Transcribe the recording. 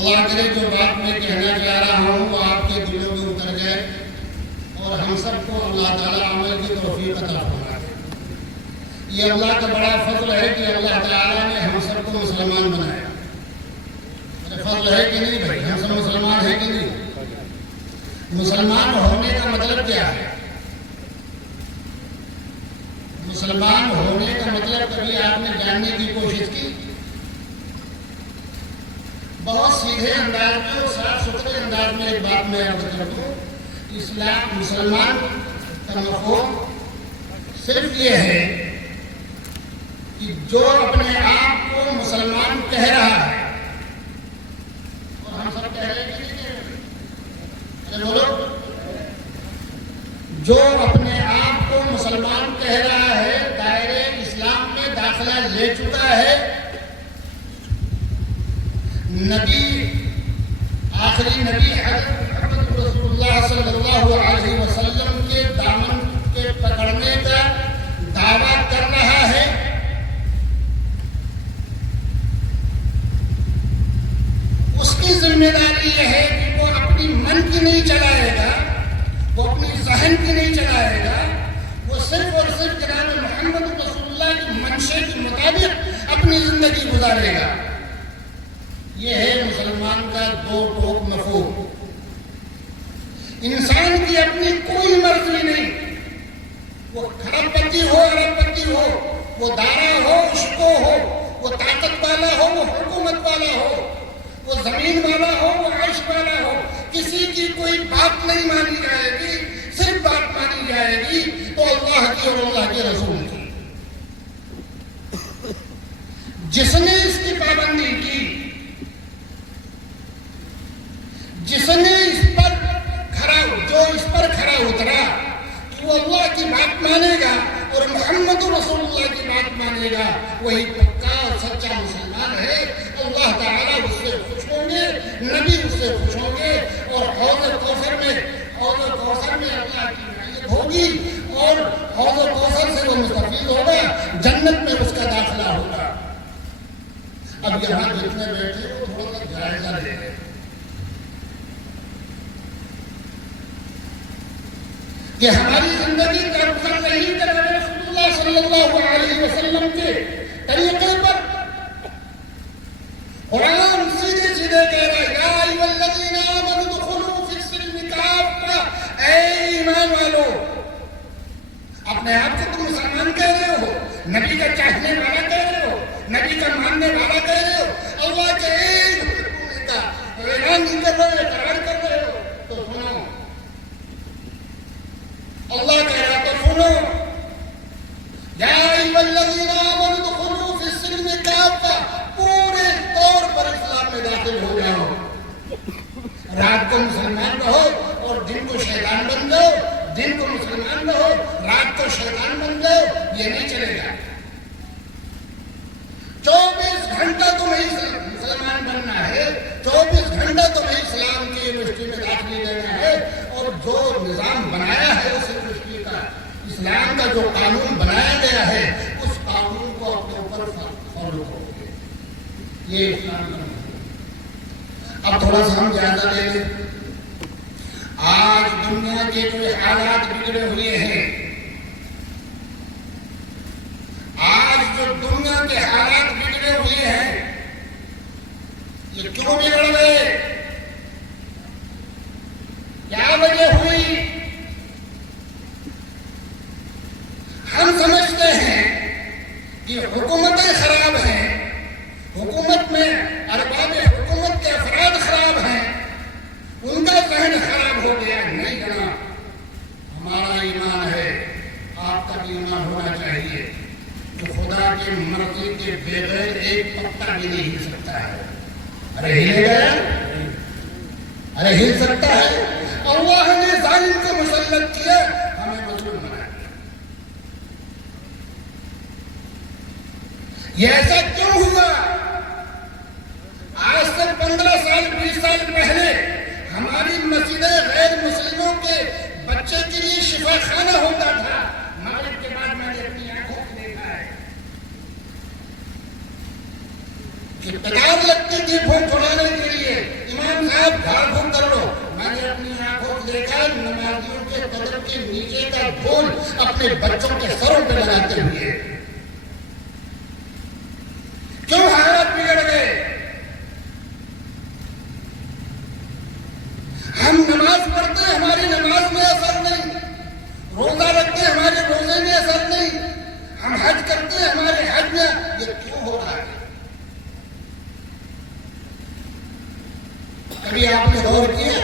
اللہ کرے جو بات میں کہنا چاہ رہا ہوں وہ آپ کے دلوں میں اتر جائے اور ہم سب کو اللہ تعالیٰ عمل کی توفیق عطا فرمائے۔ یہ اللہ کا بڑا فضل ہے کہ اللہ تعالیٰ نے ہم سب کو مسلمان بنایا۔ فضل ہے کہ نہیں بھائی؟ ہم سب مسلمان ہیں کہ نہیں؟ مسلمان ہونے کا مطلب کیا ہے؟ مسلمان ہونے کا مطلب کبھی آپ نے جاننے کی کوشش کی؟ بہت سیدھے انداز میں اور صاف ستھرے انداز میں ایک بات میں عرض کر دوں، اسلام مسلمان کا مفہوم صرف یہ ہے کہ جو اپنے آپ کو مسلمان کہہ رہا ہے، اور ہم سب کہہ رہے ہیں کہ نہیں بولو، جو اپنے آپ کو مسلمان کہہ رہا ہے، دائرے اسلام میں داخلہ لے چکا ہے، نبی آخری نبی حضرت رسول اللہ صلی اللہ علیہ وسلم کے دامن کے پکڑنے کا دعویٰ کر رہا ہے، اس کی ذمہ داری یہ ہے کہ وہ اپنی من کی نہیں چلائے گا، وہ اپنی ذہن کی نہیں چلائے گا، وہ صرف اور صرف جناب محمد رسول اللہ کی منشے کے مطابق اپنی زندگی گزارے گا۔ یہ ہے مسلمان کا دو ٹوک مفہوم۔ انسان کی اپنی کوئی مرضی نہیں، وہ کھرب پتی ہو ارب پتی ہو، وہ دارا ہو اشکو ہو، وہ طاقت والا ہو وہ حکومت والا ہو، وہ زمین والا ہو وہ عرش والا ہو، کسی کی کوئی بات نہیں مانی جائے گی، صرف بات مانی جائے گی تو اللہ کی اور اللہ کے رسول کی۔ جس نے اس کی پابندی کی، جس نے اس پر کھڑا اترا کہ وہ اللہ کی بات مانے گا اور محمد رسول اللہ کی بات مانے گا، وہی پکا اور سچا مسلمان ہے۔ اللہ تعالیٰ اس سے خوش ہوں گے، نبی اس سے خوش ہوں گے، اور حوض کوثر میں اللہ کی عنایت ہوگی اور حوض کوثر سے وہ مستفید ہوگا، جنت میں اس کا داخلہ ہوگا۔ اب یہاں جتنے بیٹھے وہ تھوڑا سا جائزہ لے لیں کہ ہماری زندگی کا رخ نہیں جناب رسول اللہ صلی اللہ علیہ وسلم کے طریقے پر۔ قرآن سیدھے سیدھے کہہ رہا ہے یا ایھا الذین آمنوا ادخلوا فی السلم کافہ، اے ایمان والو، اپنے آپ کو تم مسلمان کہہ رہے ہو، نبی کا چاہنے والا کہہ رہے ہو، نبی کا ماننے والا کہہ رہے ہو، اللہ کے ایک حکم کا اعلان نہیں کر رہے، اقرار کر رہے ہو، تو سنو، اللہ کہہ رہا تو سنو، یا ایھا الذین آمنوا ادخلوا فی السلم کافہ، پورے طور پر اسلام میں داخل ہو جاؤ۔ رات کو مسلمان رہو اور دن کو شیطان بن جاؤ، دن کو مسلمان رہو رات کو شیطان بن جاؤ، یہ نہیں چلے گا۔ 24 گھنٹہ تمہیں مسلمان بننا ہے، 24 گھنٹہ تمہیں اسلام کی یونیورسٹی میں داخلے لینا ہے، اور جو نظام بنایا ہے اس یونیورسٹی کا، اسلام کا جو قانون بنایا گیا ہے، اس قانون کو اپنے اوپر فالو کرو گے، یہ اسلام کا۔ اب تھوڑا سا ہم جائزہ لے لیں۔ آج دنیا کے جو حالات بگڑے ہوئے ہیں، آج جو دنیا کے حالات بگڑے ہوئے ہیں، یہ کیوں بگڑ گئے؟ کیا وجہ ہوئی؟ ہم سمجھتے ہیں کہ حکومتیں خراب ہیں، حکومت میں ارباب حکومت کے افراد خراب ہیں، ان کا ذہن خراب ہو گیا۔ نہیں جناب، ہمارا ایمان ہے، آپ کا بھی ایمان ہونا چاہیے کہ خدا کی مرضی کے بغیر ایک پتا بھی نہیں ہل سکتا ہے۔ ارے ہلے گا؟ ارے ہل سکتا ہے؟ اللہ نے ظالم کو مسلط کیا، ہمیں مظلوم بنا دیا۔ یہ ایسا کیوں ہوا؟ آج سے 15 سال 20 سال پہلے ہماری مسجدیں غیر مسلموں کے بچے کے لیے شفا خانہ ہوتا تھا۔ مغرب کے بعد میں نے اپنی آنکھوں سے دیکھا ہے کہ قطار لگتی تھی بھوک چھڑانے کے لیے، جھاڑ پھونک کر لو. میں نے اپنی آنکھوں سے دیکھا نمازیوں کے قدم کے نیچے کا دھول اپنے بچوں کے سروں پہ لگاتے ہوئے. کیوں حالات بگڑ گئے؟ ہم نماز پڑھتے ہیں ہماری نماز میں اثر نہیں, روزہ رکھتے ہیں ہمارے روزے میں اثر نہیں, ہم حج کرتے ہیں ہمارے حج میں. یہ کیوں ہو رہا ہے؟ کبھی آپ نے غور کیا